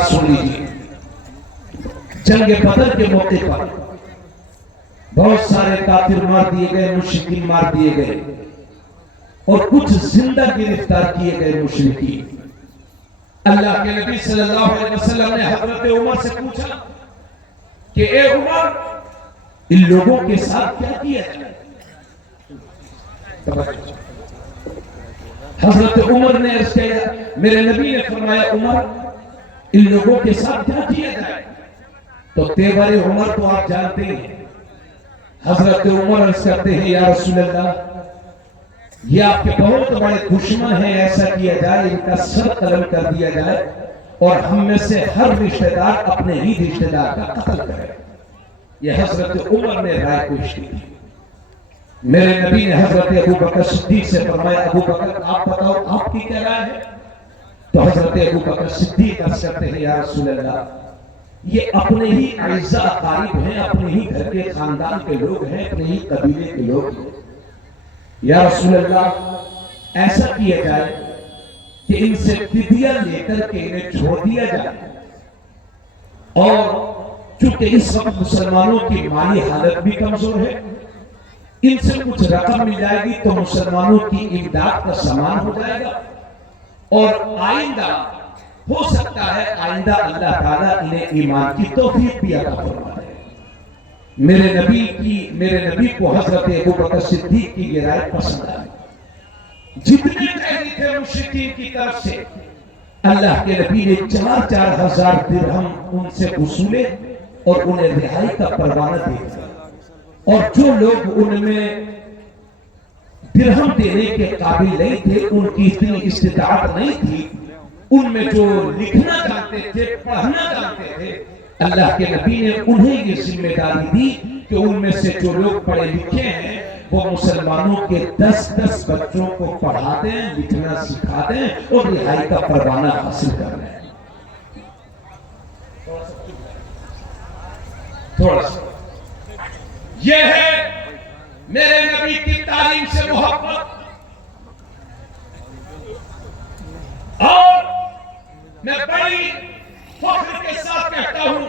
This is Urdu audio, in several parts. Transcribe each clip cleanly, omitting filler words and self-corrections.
سن لیجیے، جنگ بدر کے موقع پر بہت سارے کافر مار دیے گئے، مشرکین مار دیے گئے اور کچھ زندہ گرفتار کیے گئے مشرکین۔ اللہ کے نبی صلی اللہ علیہ وسلم نے حضرت عمر سے پوچھا کہ اے عمر، ان لوگوں کے ساتھ کیا کیا جائے؟ حضرت عمر نے عرض کیا، میرے نبی نے فرمایا عمر، ان لوگوں کے ساتھ کیا کیا جائے؟ تو تیور عمر تو آپ جانتے ہیں، حضرت عمر عرض کرتے ہیں یا رسول اللہ، یہ آپ کے بہت بڑے دشمن ہیں، ایسا کیا جائے ان کا سر قلم کر دیا جائے اور ہم میں سے ہر رشتہ دار اپنے ہی رشتہ دار کا قتل کرے۔ یہ حضرت عمر نے رائے پیش کی تھی۔ میرے نبی نے حضرت ابو بکر صدیق سے فرمایا ابو بکر آپ بتاؤ آپ کی کیا رائے ہے؟ تو حضرت ابو بکر صدیق عرض کرتے ہیں یا رسول اللہ، یہ اپنے ہی اعزاء اقارب ہیں، اپنے ہی گھر کے خاندان کے لوگ ہیں، اپنے ہی قبیلے کے لوگ ہیں۔ یا رسول اللہ ایسا کیا جائے کہ ان سے فدیہ لے کر کے انہیں چھوڑ دیا جائے، اور چونکہ اس وقت مسلمانوں کی مالی حالت بھی کمزور ہے، ان سے کچھ رقم مل جائے گی تو مسلمانوں کی امداد کا سامان ہو جائے گا، اور آئندہ ہو سکتا ہے آئندہ اللہ تعالیٰ انہیں ایمان کی توفیق بھی عطا فرما دے۔ میرے نبی کو حضرت ابو بکر صدیق کی یہ رائے پسند آئی۔ جتنے قیدی تھے مشرکین کی طرف سے، اللہ کے نبی نے 4,000 درہم ان سے وصولے اور انہیں رہائی کا پروانہ دے دیا، اور جو لوگ ان میں درہم دینے کے قابل نہیں تھے، ان کی اتنی استطاعت نہیں تھی، ان میں جو لکھنا جانتے تھے، پڑھنا جانتے تھے، اللہ کے نبی نے انہیں یہ ذمہ داری دی کہ ان میں سے جو لوگ پڑھے لکھے ہیں وہ مسلمانوں کے 10 بچوں کو پڑھا دیں، لکھنا سکھا دیں اور رہائی کا پروانہ حاصل کر لیں۔ تھوڑا سا یہ ہے میرے نبی کی تعلیم سے محبت، اور میں بڑی فخر کے ساتھ کہتا ہوں،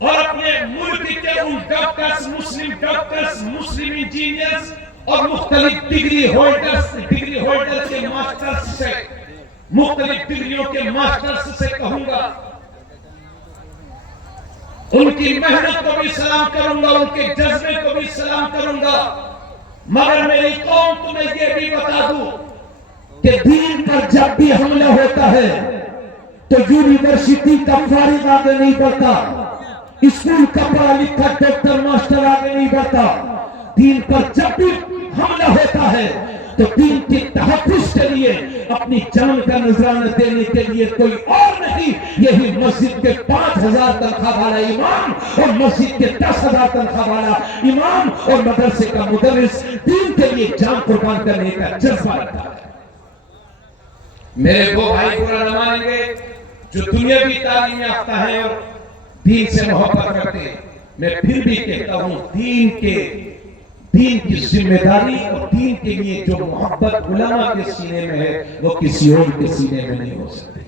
اور اپنے ملک کے ان ڈاکٹرز، مسلم انجینئرز اور مختلف ڈگری ہولڈر کے ماسٹرز سے، مختلف ڈگریوں کے ماسٹرز سے کہوں گا، ان کی محنت کو بھی سلام کروں گا، ان کے جذبے کو بھی سلام کروں گا، مگر میری قوم تمہیں یہ بھی بتا دوں کہ دین پر جب بھی حملہ ہوتا ہے تو یونیورسٹی کا فارغ آگے نہیں بڑھتا، اسکول کا پڑھا لکھا ڈاکٹر ماسٹر آگے نہیں بڑھتا۔ دین پر جب بھی حملہ ہوتا ہے تو دین کے تحفظ کے لیے اپنی جان کا نذرانہ دینے کے لیے کوئی اور نہیں، یہی مسجد کے 5,000 تنخواہ والا امام اور مسجد کے 10,000 تنخواہ والا امام اور مدرسے کا مدرس دین کے لیے جان قربان کرنے کا جذبہ رکھتا ہے۔ میرے وہ بھائی برا نہ مانیں گے جو دنیاوی تعلیم یافتہ ہیں اور دین سے محبت کرتے ہیں، میں پھر بھی کہتا ہوں دین کی ذمہ داری اور دین کے لیے جو محبت علماء کے سینے میں ہے وہ کسی اور کے سینے میں نہیں ہو سکتی۔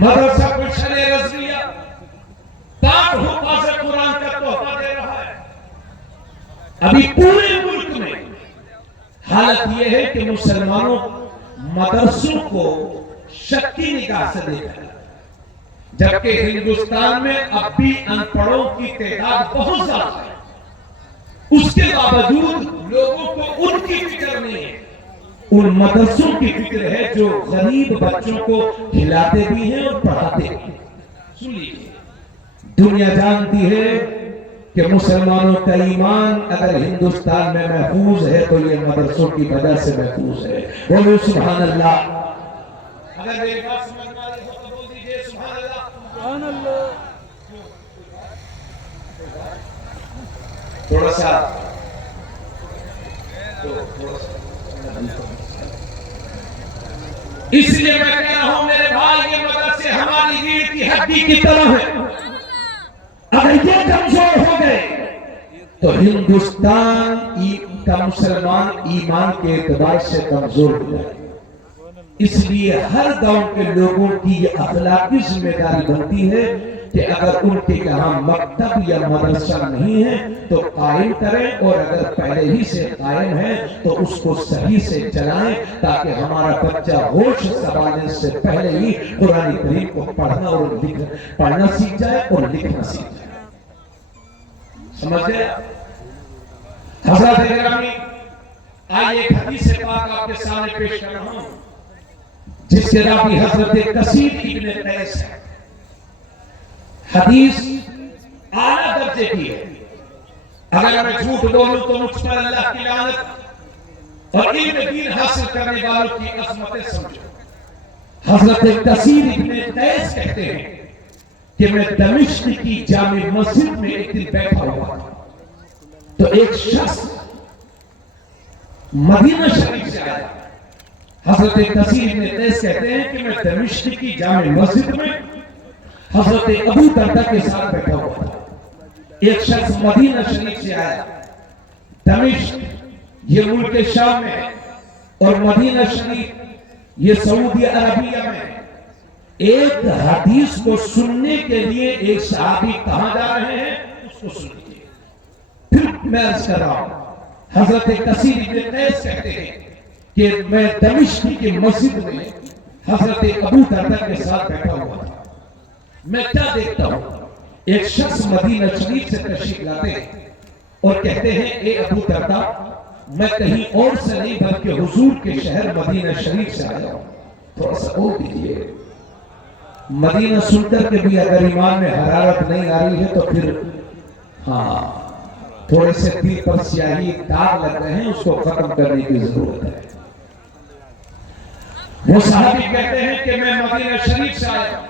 مدرسہ گلشن رضویہ پاک حفاظ قرآن کا تحفہ دے رہا ہے۔ ابھی پورے ملک میں حالت یہ ہے کہ مسلمانوں مدرسوں کو شک کی نگاہ سے دیکھا ہے، جبکہ ہندوستان میں اب بھی ان پڑھوں کی تعداد بہت زیادہ ہے، اس کے باوجود لوگوں کو ان کی فکر نہیں ہے، ان مدرسوں کی فکر ہے جو غریب بچوں کو کھلاتے بھی ہیں اور پڑھاتے بھی ہیں۔ سن لیجیے، دنیا جانتی ہے کہ مسلمانوں کا ایمان اگر ہندوستان میں محفوظ ہے تو یہ مدرسوں کی وجہ سے محفوظ ہے۔ بولو سبحان اللہ۔ اگر میری بات سمجھ میں آ رہی ہو تو بول دیجئے سبحان اللہ۔ سبحان اللہ۔ تھوڑا سا اس لیے میں کہہ رہا ہوں میرے بھائی، یہ مدرسے ہماری ریڑھ کی ہڈی کی طرح ہے، اگر یہ کمزور ہو گئے تو ہندوستان کا مسلمان ایمان کے اعتبار سے کمزور ہو جائے۔ اس لیے ہر گاؤں کے لوگوں کی یہ اخلاقی ذمہ داری بنتی ہے کہ اگر ان کے یہاں مکتب یا مدرسہ نہیں ہے تو قائم کریں، اور اگر پہلے ہی سے قائم ہے تو اس کو صحیح سے چلائیں، تاکہ ہمارا بچہ ہوش سنبھالنے سے پہلے ہی قرآن کریم کو پڑھنا سیکھ جائے اور لکھنا سیکھ جائے۔ سمجھے؟ حضرات گرامی، آئیے ایک حدیث پاک آپ کے سامنے پیش کر رہا ہوں جس کے راوی حضرت کثیر ابن قیس ہے۔ حدیث اعلیٰ درجے کی ہے، اگر میں جھوٹ بولوں تو مجھ پر اللہ کی لعنت اور علم دین حاصل کرنے والوں کی عظمتیں سمجھو۔ حضرت کثیر ابن قیس کہتے ہیں کہ میں دمشق کی جامع مسجد میں ایک دن بیٹھا ہوا تھا، تو ایک شخص مدینہ شریف سے آیا۔ حضرت کثیر ابن قیس کہتے ہیں کہ میں دمشق کی جامع مسجد میں حضرت ابو دردہ کے ساتھ بیٹھا ہوا تھا۔ ایک شخص مدینہ شریف سے آیا۔ دمشق یہ ملک شام میں ہے اور مدینہ شریف یہ سعودی عربیہ میں ہے۔ ایک حدیث کو سننے کے لیے ایک صحابی کہاں جا رہے ہیں اس کو سن لیجیے۔ پھر میں عرض کر رہا ہوں، حضرت کثیر ابن قیس کہتے ہیں کہ میں دمشق کی مسجد میں حضرت ابو دردہ کے ساتھ بیٹھا ہوا تھا۔ میں کیا دیکھتا ہوں، ایک شخص مدینہ شریف سے تشریف لاتے ہیں اور کہتے ہیں اے ابو دردہ، میں کہیں اور سے نہیں بلکہ حضور کے شہر مدینہ شریف سے آیا ہوں، تھوڑا سا اور دیجئے۔ مدینہ سن کر کے بھی اگر ایمان میں حرارت نہیں آ رہی ہے تو پھر تھوڑے سے دل پر سیاہی داغ لگ رہے ہیں، اس کو ختم کرنے کی ضرورت ہے۔ وہ صحابی کہتے ہیں کہ میں مدینہ شریف سے آیا ہوں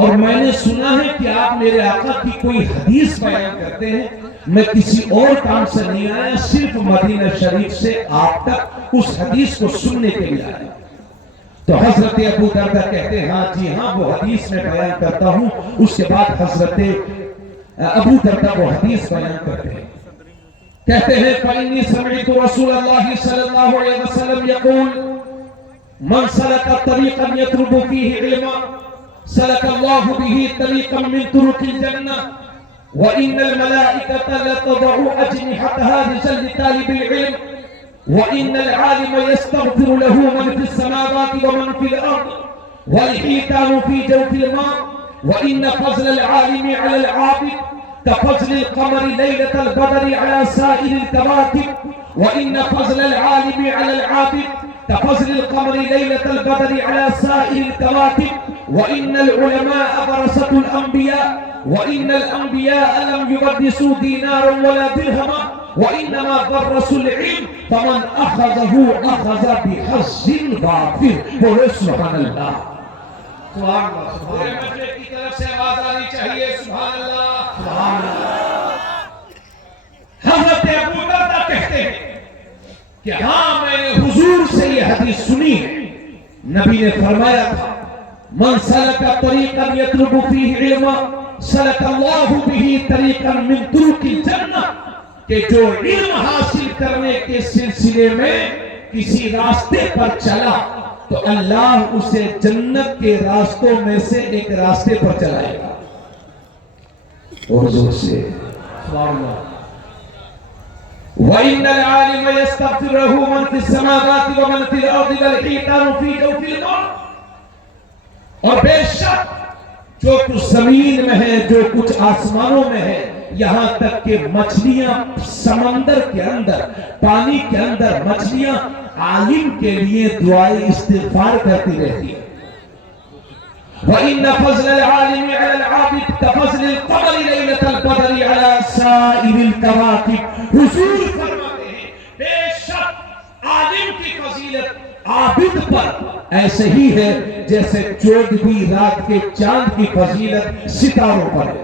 اور میں نے سنا ہے کہ آپ میرے آقا کی کوئی حدیث بیان کرتے ہیں، میں کسی اور کام سے نہیں آیا، صرف مدینہ شریف سے آپ تک اس حدیث کو سننے کے لیے آیا۔ تو حضرت ابو دردہ کہتے ہیں ہاں جی ہاں، وہ حدیث میں بیان کرتا ہوں۔ اس کے بعد حضرت ابو دردہ وہ حدیث بیان کرتے ہیں، کہتے ہیں فَإِنِّي سَمِعْتُ رَسُولَ اللَّهِ صلی اللہ علیہ وسلم يقول من سلك طريقا يطلب فيه علما سلك الله به طريقا من طرق الجنة وإن الملائكة لتضع أجنحتها لجل طالب العلم وإن العالم يستغفر له من في السماوات ومن في الأرض والحيتان في جوف الماء وإن فضل العالم على العابد كفضل القمر ليلة البدر على سائر الكواكب وإن فضل العالم على العابد كفضل القمر ليلة البدر على سائر الكواكب وإن العلماء ورثة الأنبياء وإن الأنبياء لم يورثوا دينارا ولا درهما وإنما ورثوا العلم فمن أخذه أخذ بحظ وافر سبحان اللہ۔ سبحان اللہ، پورے مسجد کی طرف سے آواز آنی چاہیے سبحان اللہ، سبحان اللہ۔ حضرت ابو دردہ کہتے ہیں کہ ہاں میں نے حضور سے یہ حدیث سنی ہے، نبی نے فرمایا تھا من سلک طریقا یطلب فیہ علما سلک اللہ بہ طریقا من طرق الجنہ، کہ جو علم حاصل کرنے کے سلسلے میں کسی راستے پر چلا تو اللہ اسے جنت کے راستوں میں سے ایک راستے پر چلائے گا۔ اور زور سے سبحان اللہ۔ وَإِنَّ الْعَالِمَ يَسْتَغْفِرُ لَهُ مَنْ فِي السَّمَاوَاتِ وَمَنْ فِي الْأَرْضِ وَالْحِيتَانُ فِي جَوْفِ الْأَرْضِ، اور بے شک جو کچھ زمین میں ہے، جو کچھ آسمانوں میں ہے، یہاں تک کہ مچھلیاں سمندر کے اندر، پانی کے اندر مچھلیاں عالم کے لیے دعائیں استغفار کرتی رہتی ہیں۔ وَإِنَّ فَضْلَ الْعَالِمِ عَلَى الْعَابِدِ كَفَضْلِ الْقَمَرِ لَيْلَةَ الْبَدْرِ عَلَى سَائِرِ الْكَوَاكِبِ۔ حضور فرماتے ہیں بے شک عالم کی فضیلت عابد پر ایسے ہی ہے جیسے چودھویں رات کے چاند کی فضیلت ستاروں پر ہے۔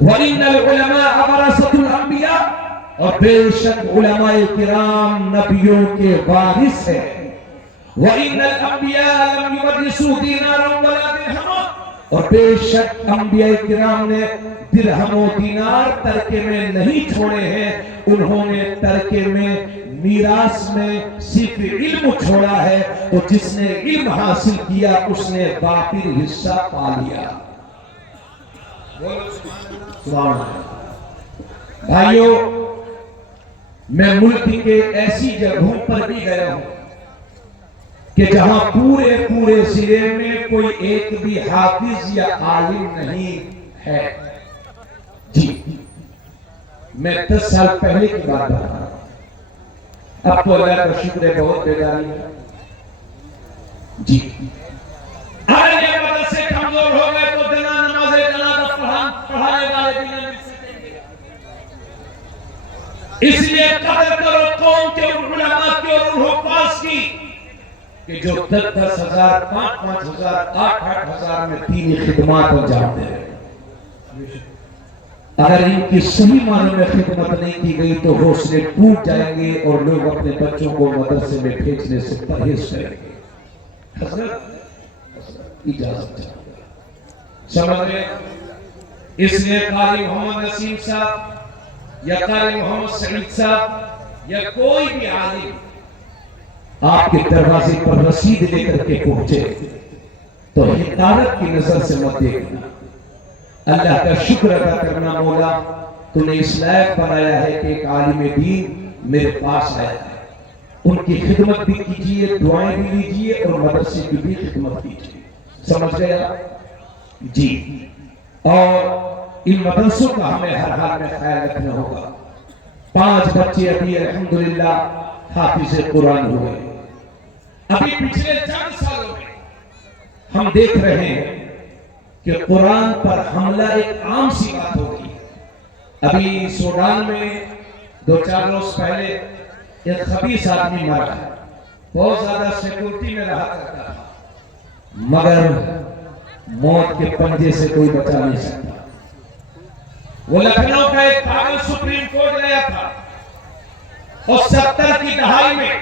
وَإِنَّ الْعُلَمَاءَ وَرَثَةُ الْأَنْبِيَاءِ، اور بے شک علماء کرام نبیوں کے وارث ہیں۔ وَإِنَّ الْأَنْبِيَاءَ لَمْ يُوَرِّثُوا دِينَارًا وَلَا دِرْهَمًا، اور بے شک انبیاء کرام نے درہم و دینار ترکے میں نہیں چھوڑے ہیں، انہوں نے ترکے میں میراث میں صرف علم چھوڑا ہے، تو جس نے علم حاصل کیا اس نے باقی حصہ پا لیا۔ سبحان اللہ۔ بھائیو، میں ملک کے ایسی جگہوں پر بھی گیا ہوں کہ جہاں پورے ضلع میں کوئی ایک بھی حافظ یا عالم نہیں ہے۔ جی، میں 10 سال پہلے کی بات بتا رہا ہوں، اب تو اللہ کا شکر ہے بہت بیداری ہے۔ جی، اگر یہ مدرسے کمزور ہو گئے تو بنا نماز جنازہ پڑھانے والے بھی نہیں مل سکیں گے۔ اس لیے قدر کرو قوم کے علماء کی اور حفاظ کی کہ جو 10 ہزار 5 ہزار 8 ہزار میں دینی خدمات انجام دے رہے ہیں۔ اگر ان کی صحیح معنی میں خدمت نہیں کی گئی تو حوصلے ٹوٹ جائیں گے اور لوگ اپنے بچوں کو مدرسے میں بھیجنے سے پرہیز کریں گے۔ حضرت اجازت چاہیے، سمجھ رہے؟ اس لیے قاری محمد نسیم صاحب یا قاری محمد سعید صاحب یا کوئی بھی عالم آپ کے دروازے پر رسید لے کر کے پہنچے تو حقارت کی نظر سے مت دیکھنا، اللہ کا شکر ادا کرنا، مولا تو نے اس لائق بنایا ہے کہ ایک عالم دین میرے پاس آیا ہے، ان کی خدمت بھی کیجئے، دعائیں بھی لیجئے اور مدرسے کی بھی خدمت کیجئے۔ سمجھ گیا؟ جی، اور ان مدرسوں کا ہمیں ہر حال میں خیال رکھنا ہوگا۔ 5 بچے ابھی الحمدللہ حافظ قرآن ہوئے۔ ابھی پچھلے 4 سالوں میں ہم دیکھ رہے ہیں کہ قرآن پر حملہ ایک عام سی بات ہوگی۔ ابھی سوڈان میں 2-4 روز پہلے ایک خبیث آدمی مارا ہے، بہت زیادہ سیکورٹی میں رہا کرتا تھا، مگر موت کے پنجے سے کوئی بچا نہیں سکتا۔ وہ لکھنؤ کا ایک پاگل سپریم کورٹ گیا تھا اور 70 کی دہائی میں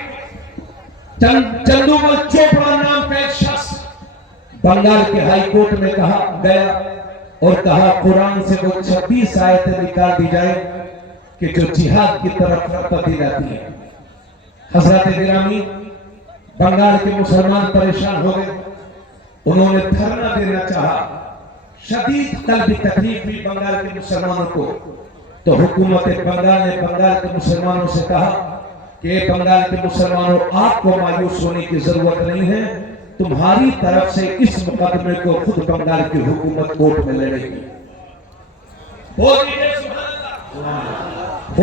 چندو مل چوپڑا نام کا ایک شخص بنگال کے ہائی کورٹ میں کہا گیا اور کہا قرآن سے وہ 26 آیتیں نکال دی جائیں کہ جو جہاد کی طرف رغبت دلاتی ہے۔ حضرات گرامی، بنگال کے مسلمان پریشان ہو گئے، انہوں نے دھرنا دینا چاہا، شدید قلبی تکلیف ہوئی بنگال کے مسلمانوں کو، تو حکومت بنگال نے بنگال کے مسلمانوں سے کہا کہ بنگال کے مسلمانوں، آپ کو مایوس ہونے کی ضرورت نہیں ہے، تمہاری طرف سے اس مقدمے کو خود بنگال کی حکومت کورٹ میں لڑے گی۔ وہ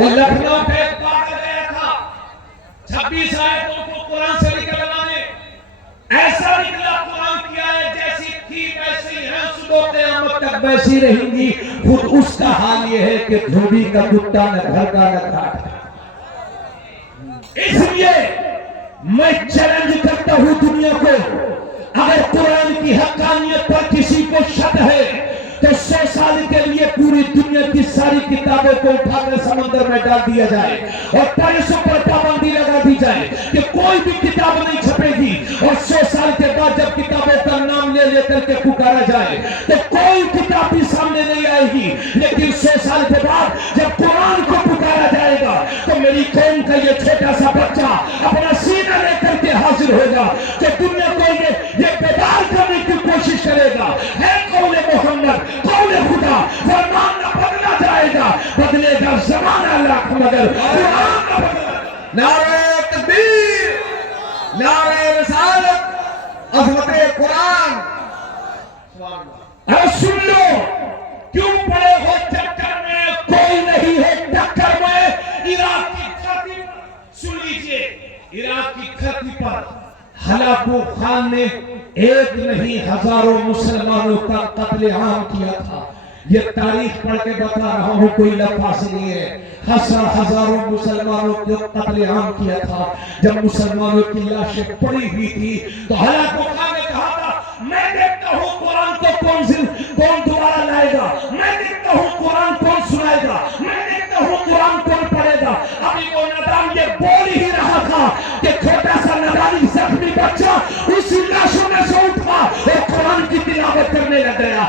لکھنؤ پہ ایک پاگل گیا تھا 26 آیتوں کو قرآن سے نکلوانے، ایسا نکلا قرآن کی آیت جیسی تھی ویسی ہے، صبح قیامت تک ویسی رہیں گی۔ خود اس کا حال یہ ہے کہ دھوبی کا کتا نہ گھر کا نہ گھاٹ کا۔ اس لیے میں چیلنج کرتا ہوں دنیا کو، اگر قرآن کی حقانیت پر کسی کو شک ہے تو 100 سال کے لیے پوری دنیا کی ساری کتابوں کو اٹھا کر سمندر میں ڈال دیا جائے اور پریسوں پر پابندی لگا دی جائے کہ کوئی بھی کتاب نہیں چھپے گی، اور 100 سال کے بعد جب کتابوں کا نام لے کر کے پکارا جائے تو کوئی کتاب بھی سامنے نہیں آئے گی، لیکن 100 سال کے بعد جب قرآن کو پکارا جائے گا تو میری قوم کا یہ چھوٹا سا بچہ اپنا سینہ لے کر کے حاضر ہوگا کہ دنیا کو یہ بیدار کرنے کی کوشش کرے گا، ہے قول محمد، قول خدا، فرمان نہ بدلا جائے گا، بدلے گا زمانہ لاکھ مگر قرآن نہ بدلا۔ نعرہ تکبیر، نعرہ رسالت، عظمت قرآن۔ اب سن لو، کیوں پڑے ہو چکر میں، کوئی نہیں ہے ٹکر میں۔ عراق کی دھرتی پر سن لیجئے، عراق کی دھرتی پر ہلاکو خان نے ایک نہیں ہزاروں مسلمانوں کا قتل عام کیا تھا۔ یہ تاریخ پڑھ کے بتا رہا ہوں، کوئی لفظ نہیں ہے۔ ہزاروں مسلمانوں کو قتل عام کیا تھا۔ جب مسلمانوں کی لاشیں پڑی ہوئی تھی تو ہلاکو خان نے کہا تھا، میں دیکھتا ہوں قرآن کو کون دوبارہ لائے گا، میں دیکھتا ہوں قرآن کون سنائے گا، میں دیکھتا ہوں قرآن کون پڑھے گا۔ ابھی وہ نادان یہ بول ہی رہا تھا کہ چھوٹا سا نادانی زخمی بچہ اسی لاشوں میں سے اٹھا اور قرآن کی تلاوت کرنے لگ گیا۔